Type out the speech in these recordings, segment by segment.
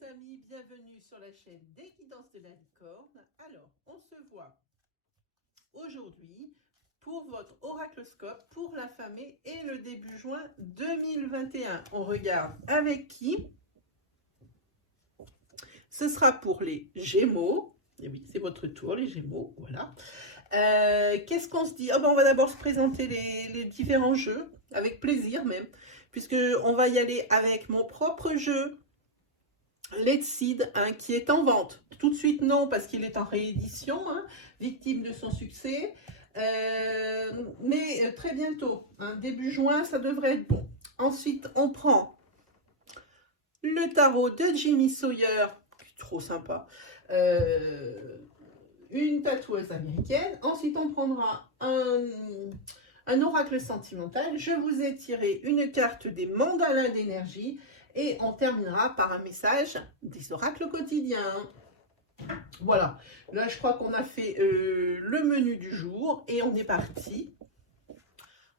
les amis, bienvenue sur la chaîne des guidances de la licorne. Alors, on se voit aujourd'hui pour votre oracloscope pour la fin mai et le début juin 2021. On regarde avec qui? Ce sera pour les Gémeaux. Et oui, c'est votre tour, les Gémeaux, voilà. Qu'est-ce qu'on se dit? On va d'abord se présenter les différents jeux, avec plaisir même, puisque on va y aller avec mon propre jeu, Let's Seed, qui est en vente. Tout de suite, non, parce qu'il est en réédition, victime de son succès. Mais très bientôt, début juin, ça devrait être bon. Ensuite, on prend le tarot de Jimmy Sawyer, trop sympa. Une tatoueuse américaine. Ensuite, on prendra un oracle sentimental. Je vous ai tiré une carte des mandalas d'énergie. Et on terminera par un message des oracles quotidiens. Voilà, là je crois qu'on a fait le menu du jour et on est parti.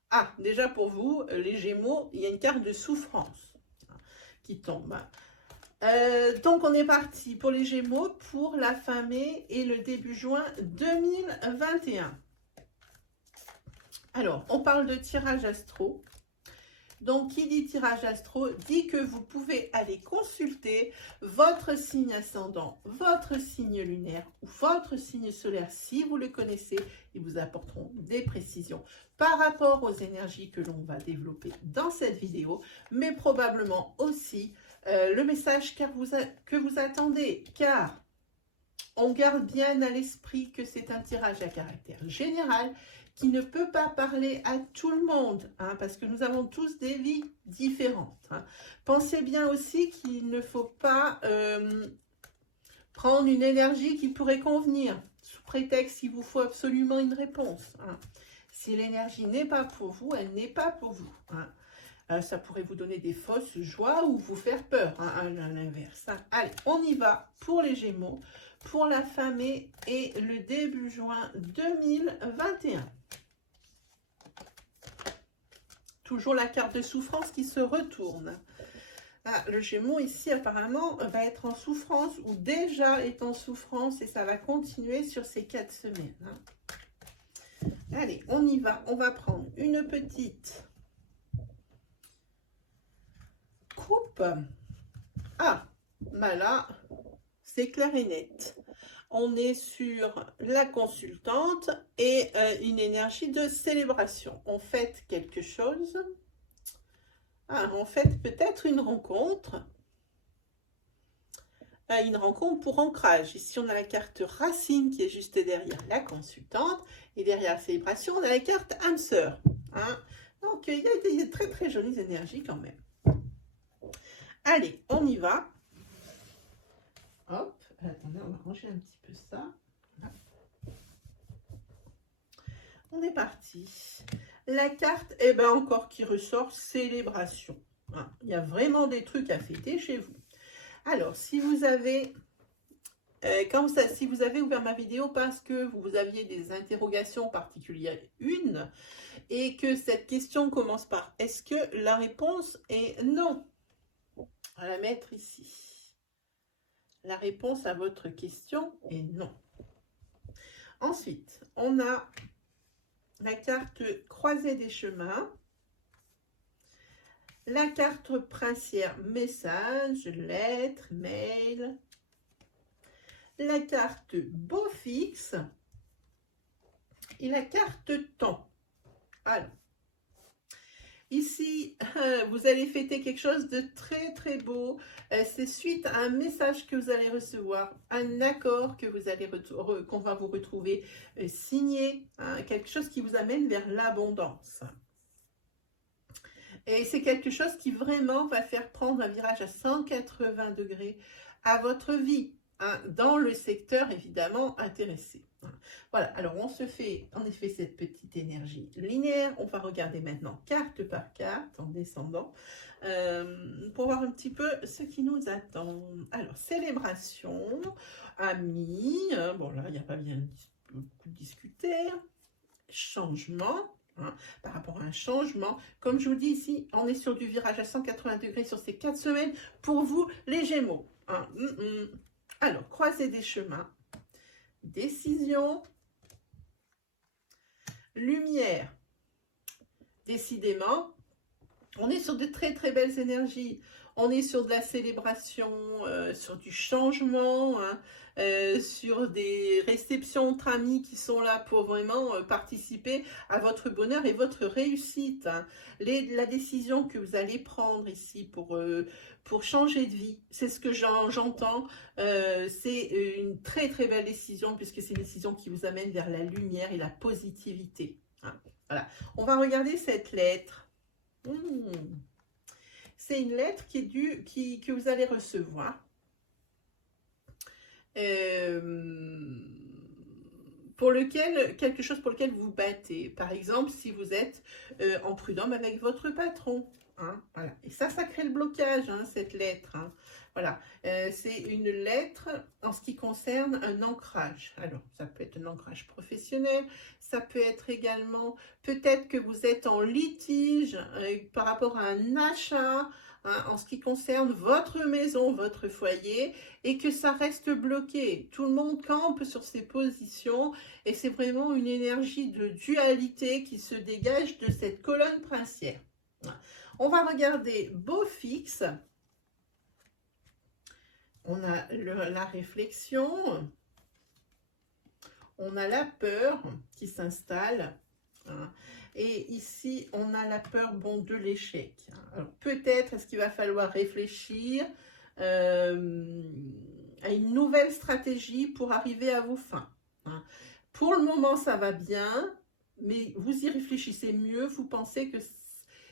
Ah, déjà pour vous, les Gémeaux, il y a une carte de souffrance qui tombe. Donc on est parti pour les Gémeaux pour la fin mai et le début juin 2021. Alors, on parle de tirage astro. Donc, qui dit tirage astro dit que vous pouvez aller consulter votre signe ascendant, votre signe lunaire ou votre signe solaire si vous le connaissez. Ils vous apporteront des précisions par rapport aux énergies que l'on va développer dans cette vidéo, mais probablement aussi le message que vous attendez, car on garde bien à l'esprit que c'est un tirage à caractère général qui ne peut pas parler à tout le monde, parce que nous avons tous des vies différentes. Pensez bien aussi qu'il ne faut pas prendre une énergie qui pourrait convenir, sous prétexte qu'il vous faut absolument une réponse. Si l'énergie n'est pas pour vous, elle n'est pas pour vous. Ça pourrait vous donner des fausses joies ou vous faire peur, à l'inverse. Allez, on y va pour les Gémeaux, pour la fin mai et le début juin 2021. Toujours la carte de souffrance qui se retourne. Le Gémeaux ici apparemment va être en souffrance ou déjà est en souffrance et ça va continuer sur ces 4 semaines. Allez, on y va. On va prendre une petite coupe. Là, c'est clair et net. On est sur la consultante et une énergie de célébration. On fête quelque chose. On fête peut-être une rencontre. Une rencontre pour ancrage. Ici, on a la carte racine qui est juste derrière la consultante. Et derrière la célébration, on a la carte âme sœur. Donc, il y a des très très jolies énergies quand même. Allez, on y va. Hop, attendez, on va ranger un petit peu ça. Là. On est parti. La carte, encore qui ressort, célébration. Il y a vraiment des trucs à fêter chez vous. Alors, si vous avez, si vous avez ouvert ma vidéo parce que vous aviez des interrogations particulières, et que cette question commence par « Est-ce que la réponse est non ?» On va la mettre ici. La réponse à votre question est non. Ensuite, on a la carte croisée des chemins, la carte princière message, lettre, mail, la carte beau fixe et la carte temps. Alors, ici, vous allez fêter quelque chose de très très beau. C'est suite à un message que vous allez recevoir, un accord que vous allez qu'on va vous retrouver signé, quelque chose qui vous amène vers l'abondance. Et c'est quelque chose qui vraiment va faire prendre un virage à 180 degrés à votre vie, dans le secteur évidemment intéressé. Voilà, alors on se fait en effet cette petite énergie linéaire. On va regarder maintenant carte par carte en descendant pour voir un petit peu ce qui nous attend. Alors, célébration, amis, bon là il n'y a pas bien beaucoup discuté, changement. Par rapport à un changement, comme je vous dis ici, on est sur du virage à 180 degrés sur ces 4 semaines pour vous les Gémeaux. Hein. Alors, croiser des chemins, décision, lumière. Décidément, on est sur de très très belles énergies. On est sur de la célébration, sur du changement, hein, sur des réceptions entre amis qui sont là pour vraiment participer à votre bonheur et votre réussite. Hein. La décision que vous allez prendre ici pour changer de vie, c'est ce que j'entends. C'est une très très belle décision puisque c'est une décision qui vous amène vers la lumière et la positivité. Hein. Voilà. On va regarder cette lettre. C'est une lettre que vous allez recevoir. Quelque chose pour lequel vous vous battez. Par exemple, si vous êtes en prud'homme avec votre patron. Hein, voilà. Et ça crée le blocage, hein, cette lettre. Hein. Voilà. C'est une lettre en ce qui concerne un ancrage. Alors, ça peut être un ancrage professionnel. Ça peut être également, peut-être que vous êtes en litige par rapport à un achat. Hein, en ce qui concerne votre maison, votre foyer, et que ça reste bloqué. Tout le monde campe sur ses positions et c'est vraiment une énergie de dualité qui se dégage de cette colonne princière. On va regarder beau fixe. On a la réflexion. On a la peur qui s'installe. Hein. Et ici, on a la peur de l'échec. Alors, peut-être est-ce qu'il va falloir réfléchir à une nouvelle stratégie pour arriver à vos fins. Hein. Pour le moment, ça va bien, mais vous y réfléchissez mieux. Vous pensez que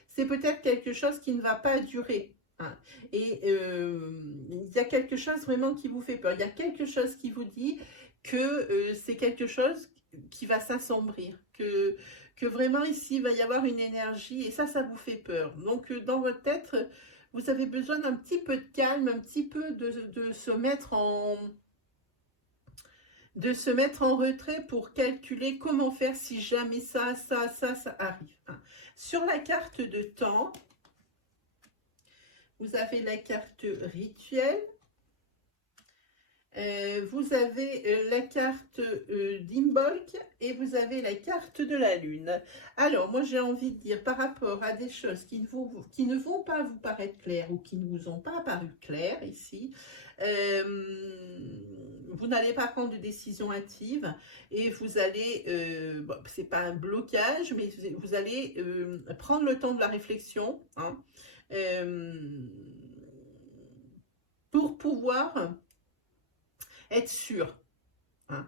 c'est peut-être quelque chose qui ne va pas durer. Hein. Et il y a quelque chose vraiment qui vous fait peur. Il y a quelque chose qui vous dit que c'est quelque chose qui va s'assombrir, que vraiment ici il va y avoir une énergie et ça vous fait peur. Donc dans votre tête, vous avez besoin d'un petit peu de calme, un petit peu de se mettre en retrait pour calculer comment faire si jamais ça arrive. Hein. Sur la carte de temps, vous avez la carte rituelle. Vous avez la carte d'Imbolc et vous avez la carte de la lune. Alors, moi j'ai envie de dire par rapport à des choses qui ne vont pas vous paraître claires ou qui ne vous ont pas paru claires ici, vous n'allez pas prendre de décision hâtive et vous allez, bon, c'est pas un blocage, mais vous allez prendre le temps de la réflexion, hein, pour pouvoir être sûr. Hein.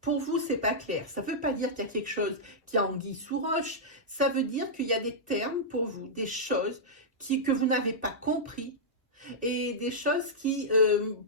Pour vous, c'est pas clair. Ça veut pas dire qu'il y a quelque chose qui a anguille sous roche. Ça veut dire qu'il y a des termes pour vous, des choses que vous n'avez pas compris et des choses qui,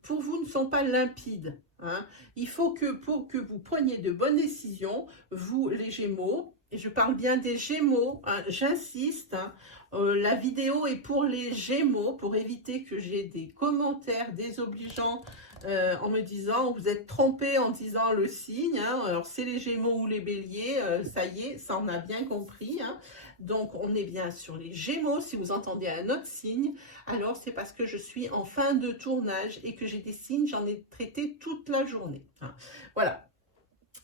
pour vous, ne sont pas limpides. Hein. Il faut que pour que vous preniez de bonnes décisions, vous, les Gémeaux, et je parle bien des Gémeaux, hein, j'insiste, hein, la vidéo est pour les Gémeaux, pour éviter que j'ai des commentaires désobligeants en me disant, vous êtes trompé en disant le signe, hein, alors c'est les Gémeaux ou les Béliers, ça y est, ça on a bien compris, hein. Donc on est bien sur les Gémeaux. Si vous entendez un autre signe, alors c'est parce que je suis en fin de tournage et que j'ai des signes, j'en ai traité toute la journée. Hein. Voilà.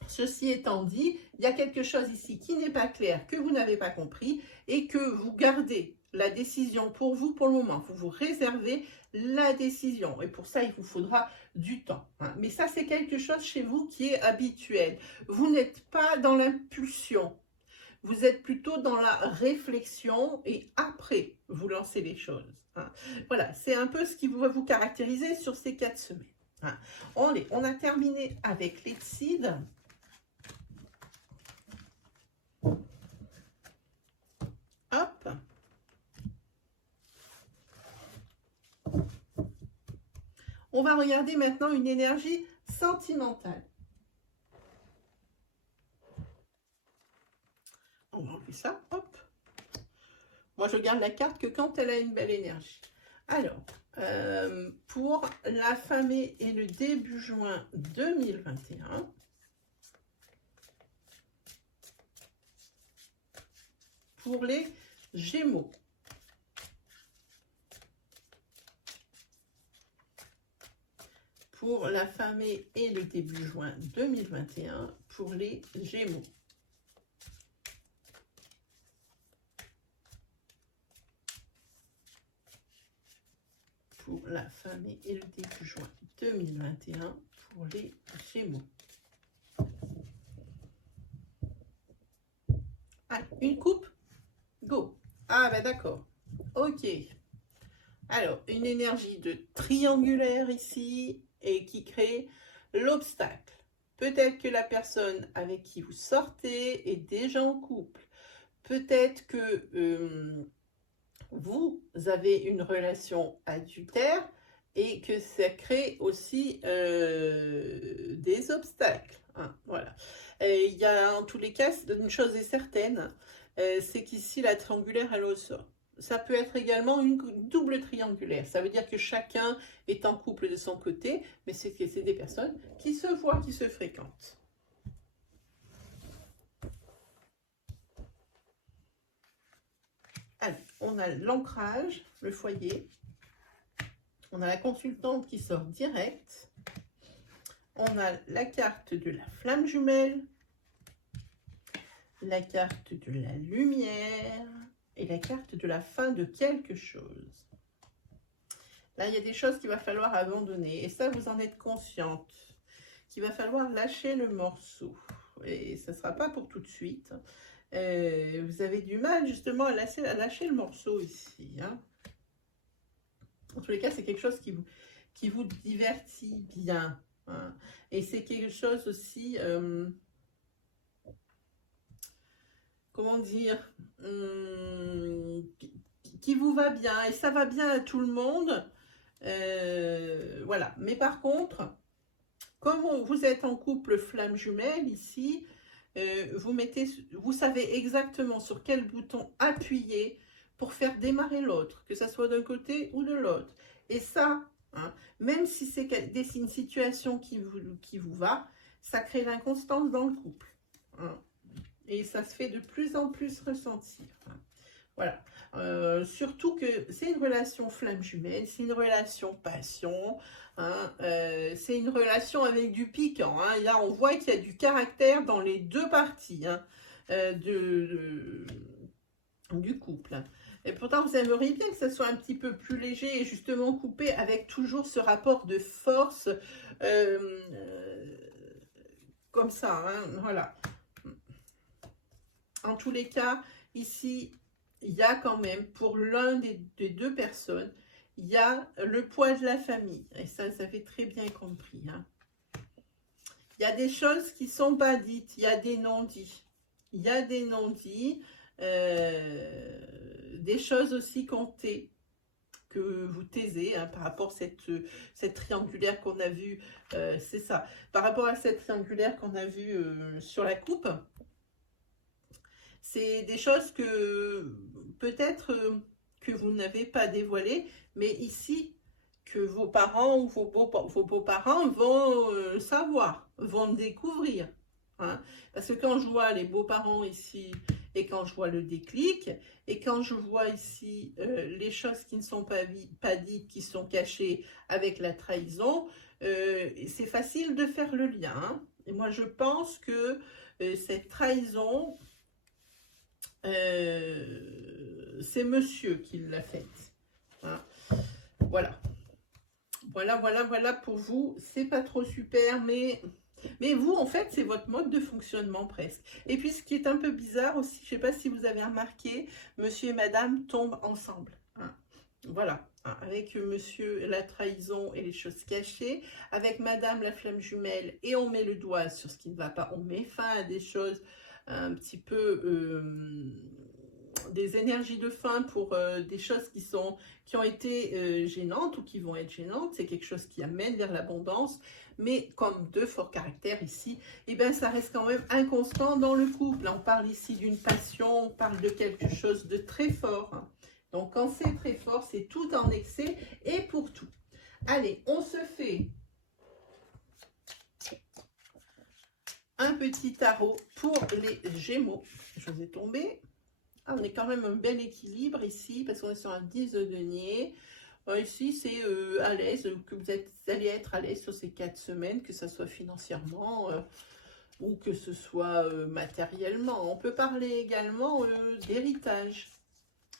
Ceci étant dit, il y a quelque chose ici qui n'est pas clair, que vous n'avez pas compris et que vous gardez la décision pour vous pour le moment. Vous vous réservez la décision et pour ça, il vous faudra du temps. Hein. Mais ça, c'est quelque chose chez vous qui est habituel. Vous n'êtes pas dans l'impulsion. Vous êtes plutôt dans la réflexion et après, vous lancez les choses. Hein. Voilà, c'est un peu ce qui va vous caractériser sur ces 4 semaines. Hein. On a terminé avec les Tsides. Hop. On va regarder maintenant une énergie sentimentale. On va enlever ça, hop. Moi, je garde la carte que quand elle a une belle énergie. Alors, pour la fin mai et le début juin 2021, pour les Gémeaux. pour la fin mai et le début juin 2021 pour les Gémeaux. Pour la fin mai et le début juin 2021 pour les Gémeaux. Ah, une coupe? Go. Ah, ben d'accord. Ok. Alors, une énergie de triangulaire ici et qui crée l'obstacle. Peut-être que la personne avec qui vous sortez est déjà en couple. Peut-être que vous avez une relation adultère et que ça crée aussi des obstacles. Hein, voilà. Il y a en tous les cas, une chose est certaine, c'est qu'ici la triangulaire elle ressort. Ça peut être également une double triangulaire. Ça veut dire que chacun est en couple de son côté, mais c'est des personnes qui se voient, qui se fréquentent. Allez, on a l'ancrage, le foyer. On a la consultante qui sort direct. On a la carte de la flamme jumelle, la carte de la lumière et la carte de la fin de quelque chose. Là, il y a des choses qu'il va falloir abandonner. Et ça, vous en êtes consciente. Qu'il va falloir lâcher le morceau. Et ça ne sera pas pour tout de suite. Vous avez du mal justement à lâcher le morceau ici. Hein. En tous les cas, c'est quelque chose qui vous divertit bien. Hein. Et c'est quelque chose aussi, comment dire, qui vous va bien. Et ça va bien à tout le monde. Voilà. Mais par contre, comme vous êtes en couple flamme jumelle ici, vous savez exactement sur quel bouton appuyer pour faire démarrer l'autre, que ça soit d'un côté ou de l'autre. Et ça, hein, même si c'est une situation qui vous va, ça crée l'inconstance dans le couple. Hein, et ça se fait de plus en plus ressentir. Hein, voilà. Surtout que c'est une relation flamme jumelle, c'est une relation passion, hein, c'est une relation avec du piquant. Hein, et là, on voit qu'il y a du caractère dans les deux parties hein, du couple. Et pourtant, vous aimeriez bien que ça soit un petit peu plus léger et justement coupé avec toujours ce rapport de force comme ça. Hein, voilà. En tous les cas, ici, il y a quand même, pour l'un des deux personnes, il y a le poids de la famille. Et ça, vous avez très bien compris. Hein. Il y a des choses qui ne sont pas dites. Il y a des non-dits. Il y a des non-dits. Des choses aussi comptées que vous taisez hein, par rapport à cette triangulaire qu'on a vue. C'est ça. Par rapport à cette triangulaire qu'on a vue sur la coupe. C'est des choses que peut-être que vous n'avez pas dévoilées, mais ici, que vos parents ou vos beaux-parents vont savoir, vont découvrir. Hein. Parce que quand je vois les beaux-parents ici, et quand je vois le déclic, et quand je vois ici les choses qui ne sont pas dites, qui sont cachées avec la trahison, c'est facile de faire le lien. Hein. Et moi, je pense que cette trahison... c'est monsieur qui l'a faite. Hein. Voilà. Voilà pour vous. C'est pas trop super, mais vous, en fait, c'est votre mode de fonctionnement presque. Et puis, ce qui est un peu bizarre aussi, je sais pas si vous avez remarqué, monsieur et madame tombent ensemble. Hein. Voilà. Hein. Avec monsieur, la trahison et les choses cachées. Avec madame, la flamme jumelle, et on met le doigt sur ce qui ne va pas. On met fin à des choses un petit peu des énergies de fin pour des choses qui ont été gênantes ou qui vont être gênantes. C'est quelque chose qui amène vers l'abondance, mais comme deux forts caractères ici, et bien ça reste quand même inconstant dans le couple. Là, on parle ici d'une passion, on parle de quelque chose de très fort. Hein. Donc quand c'est très fort, c'est tout en excès et pour tout. Allez, on se fait un petit tarot pour les Gémeaux. Je vous ai tombé. Ah, on est quand même un bel équilibre ici parce qu'on est sur un 10 de denier. Ici, c'est à l'aise, que vous allez être à l'aise sur ces 4 semaines, que ce soit financièrement ou que ce soit matériellement. On peut parler également d'héritage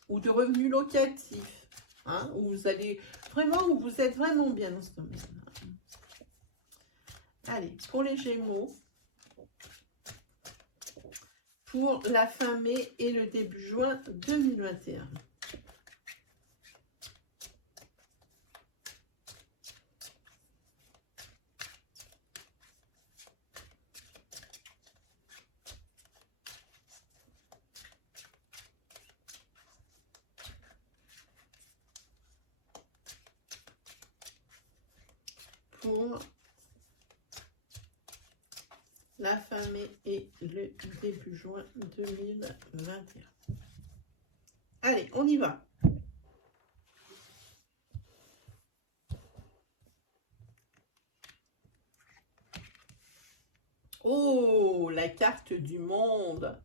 ou de revenus locatifs, hein, où vous allez vraiment, où vous êtes vraiment bien dans ce domaine. Allez, pour les Gémeaux, pour la fin mai et le début juin 2021. Pour la fin mai et le début juin 2021. Allez, on y va. Oh, la carte du monde.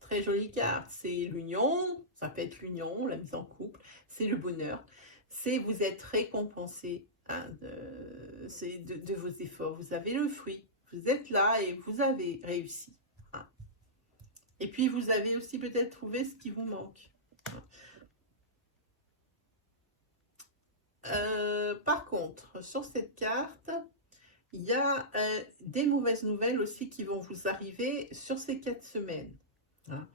Très jolie carte. C'est l'union, ça peut être l'union, la mise en couple, c'est le bonheur. C'est vous êtes récompensé hein, de vos efforts. Vous avez le fruit. Vous êtes là et vous avez réussi. Hein. Et puis, vous avez aussi peut-être trouvé ce qui vous manque. Par contre, sur cette carte, il y a des mauvaises nouvelles aussi qui vont vous arriver sur ces 4 semaines. Hein.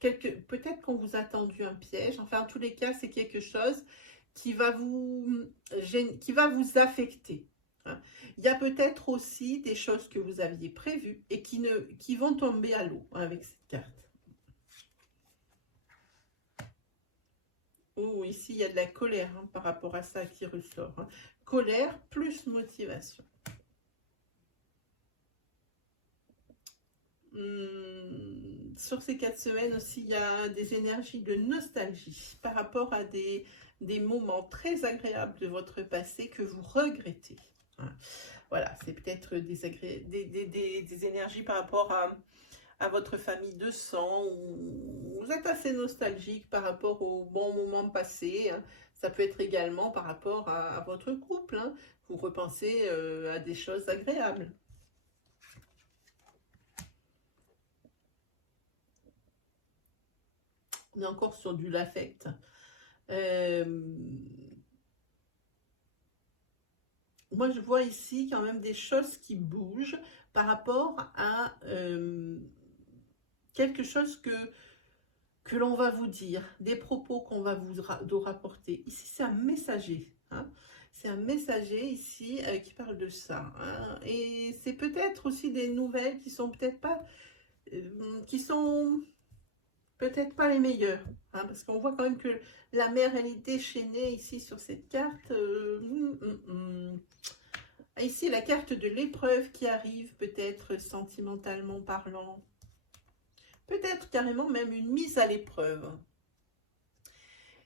Peut-être qu'on vous a tendu un piège. Enfin, en tous les cas, c'est quelque chose qui va vous affecter. Hein. Il y a peut-être aussi des choses que vous aviez prévues et qui vont tomber à l'eau hein, avec cette carte. Oh, ici, il y a de la colère hein, par rapport à ça qui ressort. Hein. Colère plus motivation. Sur ces 4 semaines aussi, il y a des énergies de nostalgie par rapport à des moments très agréables de votre passé que vous regrettez. Hein. Voilà, c'est peut-être des énergies par rapport à votre famille de sang, ou vous êtes assez nostalgique par rapport aux bons moments passés. Hein. Ça peut être également par rapport à votre couple. Hein. Vous repensez à des choses agréables. On est encore sur du l'affect. Moi, je vois ici quand même des choses qui bougent par rapport à quelque chose que l'on va vous dire, des propos qu'on va vous rapporter. Ici, c'est un messager. Hein. C'est un messager ici qui parle de ça. Hein. Et c'est peut-être aussi des nouvelles qui sont peut-être pas... peut-être pas les meilleures, hein, parce qu'on voit quand même que la mer, elle est déchaînée ici sur cette carte. Ici, la carte de l'épreuve qui arrive, peut-être sentimentalement parlant. Peut-être carrément même une mise à l'épreuve.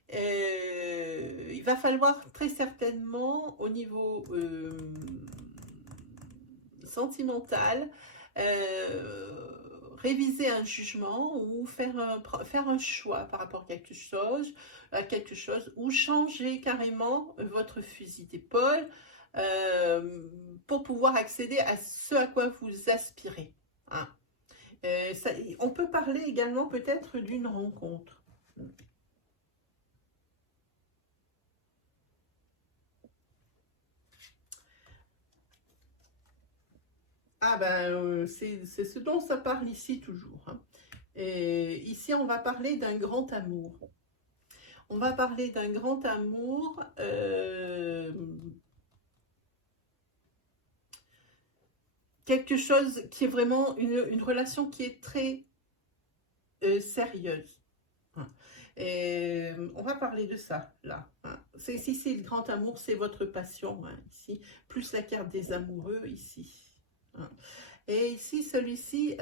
Il va falloir très certainement, au niveau sentimental, réviser un jugement ou faire un choix par rapport à quelque chose, ou changer carrément votre fusil d'épaule pour pouvoir accéder à ce à quoi vous aspirez. Hein. On peut parler également peut-être d'une rencontre. Ah ben, c'est ce dont ça parle ici toujours. Hein. Et ici, on va parler d'un grand amour. On va parler d'un grand amour quelque chose qui est vraiment une relation qui est très sérieuse. Hein. Et on va parler de ça, là. Hein. Si c'est le grand amour, c'est votre passion, hein, ici. Plus la carte des amoureux, ici. Hein. Et ici, celui-ci,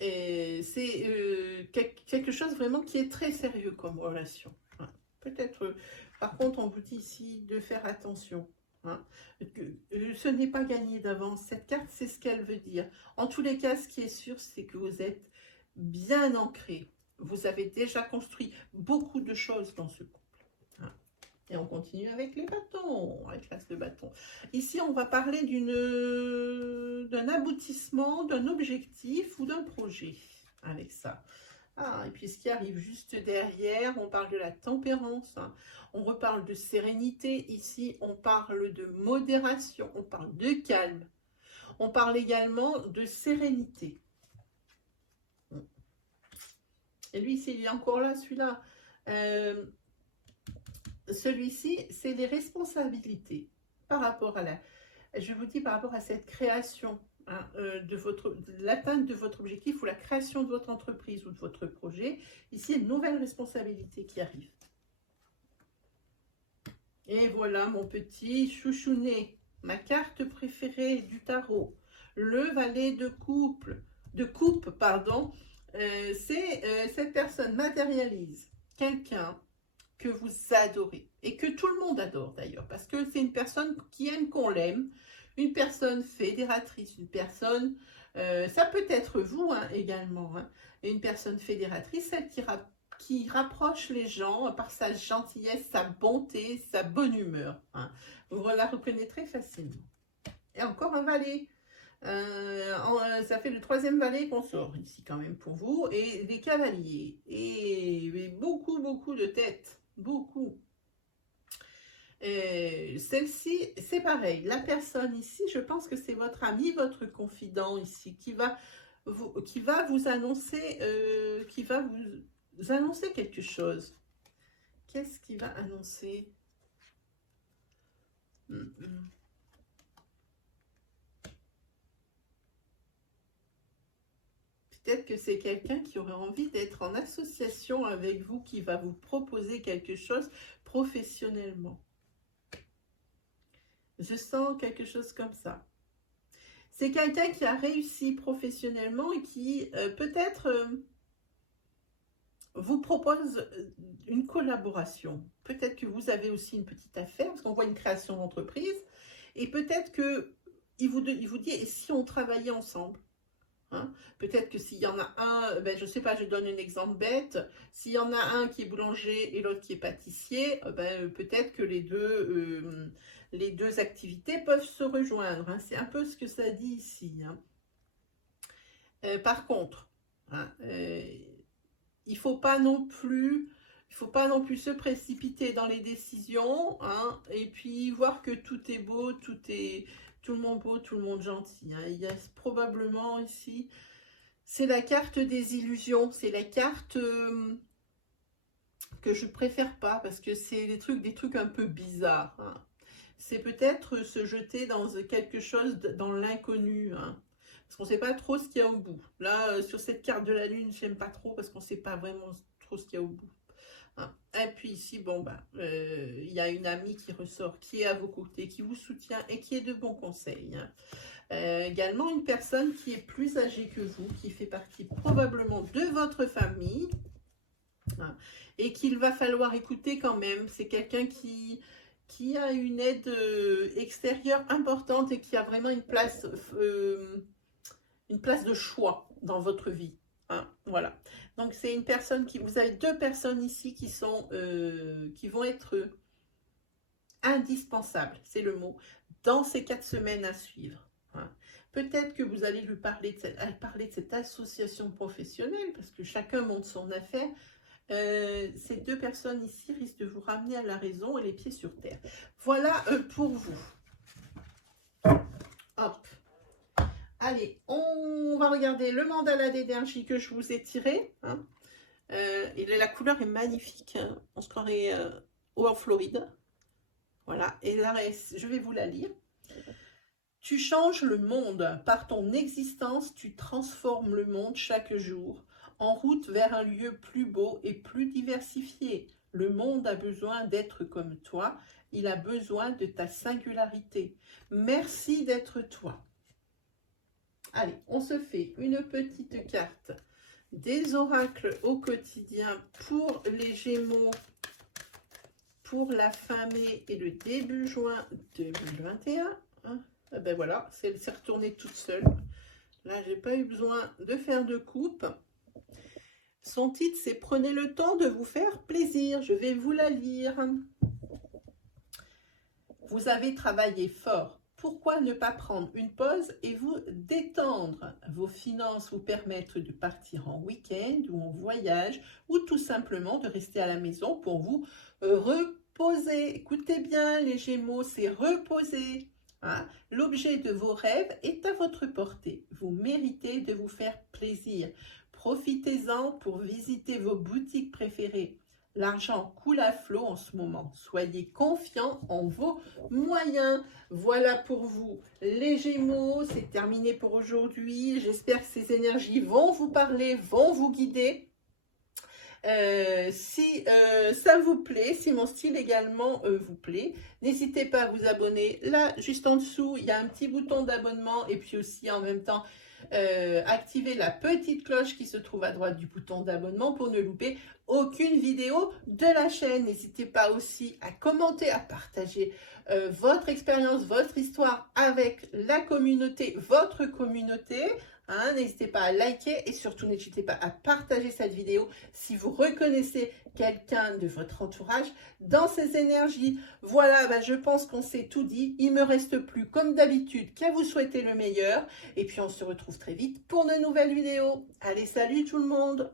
c'est quelque chose vraiment qui est très sérieux comme relation. Hein. Peut-être, par contre, on vous dit ici de faire attention. Hein. Ce n'est pas gagné d'avance. Cette carte, c'est ce qu'elle veut dire. En tous les cas, ce qui est sûr, c'est que vous êtes bien ancré. vous avez déjà construit beaucoup de choses dans ce couple. Hein. Et on continue avec les bâtons, avec l'as de bâton. Ici, on va parler d'un aboutissement, d'un objectif ou d'un projet avec ça. Ah, et puis ce qui arrive juste derrière, on parle de la tempérance, hein. On reparle de sérénité. Ici, on parle de modération, on parle de calme. On parle également de sérénité. Et lui, il est encore là, celui-là. Celui-ci, c'est les responsabilités par rapport à je vous dis par rapport à cette création, hein, de l'atteinte de votre objectif ou la création de votre entreprise ou de votre projet. Ici, une nouvelle responsabilité qui arrive. Et voilà mon petit chouchounet, ma carte préférée du tarot, le valet de coupe, pardon. Cette personne matérialise quelqu'un que vous adorez et que tout le monde adore d'ailleurs, parce que c'est une personne qui aime qu'on l'aime, une personne fédératrice, une personne, ça peut être vous, hein, également, hein, et une personne fédératrice, celle qui rapproche les gens par sa gentillesse, sa bonté, sa bonne humeur, hein. Vous la reconnaîtrez facilement. Et encore un valet. Ça fait le 3e valet qu'on sort ici quand même pour vous. Et des cavaliers. Et beaucoup, beaucoup de têtes. Beaucoup. Celle-ci, c'est pareil. La personne ici, je pense que c'est votre ami, votre confident ici, qui va vous annoncer, vous annoncer quelque chose. Qu'est-ce qu'il va annoncer? Peut-être que c'est quelqu'un qui aurait envie d'être en association avec vous, qui va vous proposer quelque chose professionnellement. Je sens quelque chose comme ça. C'est quelqu'un qui a réussi professionnellement et qui peut-être vous propose une collaboration. Peut-être que vous avez aussi une petite affaire, parce qu'on voit une création d'entreprise, et peut-être qu'il vous dit, et si on travaillait ensemble? Hein, peut-être que s'il y en a un, ben, je ne sais pas, je donne un exemple bête, s'il y en a un qui est boulanger et l'autre qui est pâtissier, ben, peut-être que les deux activités peuvent se rejoindre, hein. C'est un peu ce que ça dit ici, hein. Par contre, hein, il ne faut pas non plus se précipiter dans les décisions, hein, et puis voir que tout est beau, tout le monde beau, tout le monde gentil, hein. Il y a probablement ici, c'est la carte des illusions, c'est la carte que je préfère pas, parce que c'est des trucs un peu bizarres, hein. C'est peut-être se jeter dans quelque chose, dans l'inconnu, hein, parce qu'on ne sait pas trop ce qu'il y a au bout. Là, sur cette carte de la lune, j'aime pas trop, parce qu'on ne sait pas vraiment trop ce qu'il y a au bout. Et puis ici, bon, il y a une amie qui ressort, qui est à vos côtés, qui vous soutient et qui est de bons conseils, hein. Également une personne qui est plus âgée que vous, qui fait partie probablement de votre famille, hein, et qu'il va falloir écouter quand même. C'est quelqu'un qui a une aide extérieure importante et qui a vraiment une place de choix dans votre vie. Hein, voilà. Donc c'est une personne vous avez 2 personnes ici qui vont être indispensables, c'est le mot, dans ces 4 semaines à suivre. Hein. Peut-être que vous allez lui parler de cette association professionnelle, parce que chacun monte son affaire. Ces 2 personnes ici risquent de vous ramener à la raison et les pieds sur terre. Voilà pour vous. Hop. Allez, on va regarder le mandala d'énergie que je vous ai tiré, hein. Et la couleur est magnifique, hein. On se croirait en Floride. Voilà, et là, je vais vous la lire. Tu changes le monde. Par ton existence, tu transformes le monde chaque jour, en route vers un lieu plus beau et plus diversifié. Le monde a besoin d'être comme toi. Il a besoin de ta singularité. Merci d'être toi. Allez, on se fait une petite carte des oracles au quotidien pour les Gémeaux, pour la fin mai et le début juin 2021. Hein. Ben voilà, elle s'est retournée toute seule. Là, j'ai pas eu besoin de faire de coupe. Son titre, c'est « Prenez le temps de vous faire plaisir ». Je vais vous la lire. Vous avez travaillé fort. Pourquoi ne pas prendre une pause et vous détendre? Vos finances vous permettent de partir en week-end ou en voyage ou tout simplement de rester à la maison pour vous reposer. Écoutez bien les Gémeaux, c'est reposer. Hein? L'objet de vos rêves est à votre portée. Vous méritez de vous faire plaisir. Profitez-en pour visiter vos boutiques préférées. L'argent coule à flot en ce moment. Soyez confiants en vos moyens. Voilà pour vous les Gémeaux. C'est terminé pour aujourd'hui. J'espère que ces énergies vont vous parler, vont vous guider. Si ça vous plaît, si mon style également vous plaît, n'hésitez pas à vous abonner. Là, juste en dessous, il y a un petit bouton d'abonnement et puis aussi en même temps, activez la petite cloche qui se trouve à droite du bouton d'abonnement pour ne louper aucune vidéo de la chaîne. N'hésitez pas aussi à commenter, à partager votre expérience, votre histoire avec la communauté, votre communauté. Hein, n'hésitez pas à liker et surtout n'hésitez pas à partager cette vidéo si vous reconnaissez quelqu'un de votre entourage dans ces énergies. Voilà, je pense qu'on s'est tout dit. Il me reste plus, comme d'habitude, qu'à vous souhaiter le meilleur. Et puis on se retrouve très vite pour de nouvelles vidéos. Allez, salut tout le monde!